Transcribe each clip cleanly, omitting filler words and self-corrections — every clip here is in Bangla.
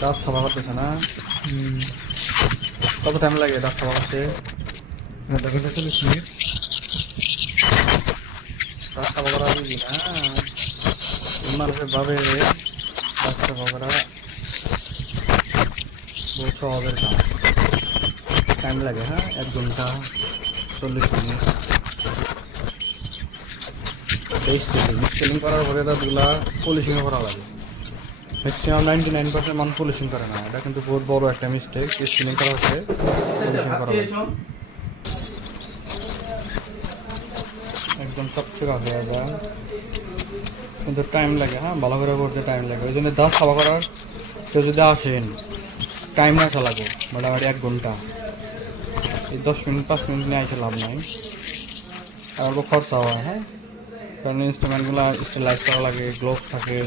দাঁত সাফা করতেছে না? কত টাইম লাগে দাঁত সাফা করতে? আধা ঘন্টা 40 মিনিট। দাঁত সাফা করা বুঝি না, মানুষের ভাবে দাঁত সাফা করা বহু সহজের কাজ। টাইম লাগে, হ্যাঁ, 1 ঘন্টা 40 মিনিট। স্কেলিং করার পরে দাঁতগুলা পলিশিংও করা লাগে। ম্যাক্সিমাম 99% মানুষ পলিশিং করে না, এটা কিন্তু বহুত বড় একটা মিস্টেক। স্কেলিং করা হচ্ছে, পলিশিং করা লাগে। একদম চকচকা হয়ে যায়, কিন্তু টাইম লাগে, হ্যাঁ, ভালো করে করতে টাইম লাগে। ওই জন্য দাঁত সাফা করার কেউ যদি আসেন, টাইম রাখা লাগে মোটামুটি 1 ঘন্টা। এই 10 মিনিট 5 মিনিট নিয়ে এসে লাভ নাই, আর অল্প খরচা হয়, হ্যাঁ, কারণ ইনস্ট্রুমেন্টগুলো স্টেলাইজ করা লাগে, গ্লোভস থাকে।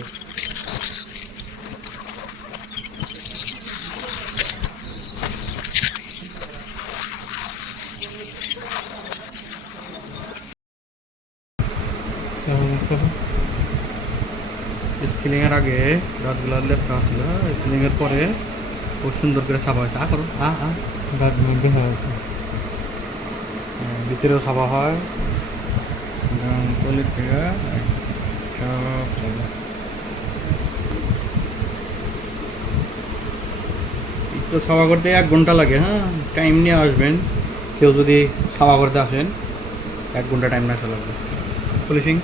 স্কিলিংয়ের আগে দাঁতগুলো লেপটা ছিল, স্কিলিংয়ের পরে খুব সুন্দর করে সাফা হয়েছে। করো দাঁত মধ্যে হয়ে আছে। ভিতরেও সাফা হয়, টয়লেট থেকে সব জায়গা। তো সাফা করতে 1 ঘন্টা লাগে, হ্যাঁ, টাইম নিয়ে আসবেন। কেউ যদি সাফা করতে আসেন 1 ঘন্টা টাইম না লাগবে। পলিশিং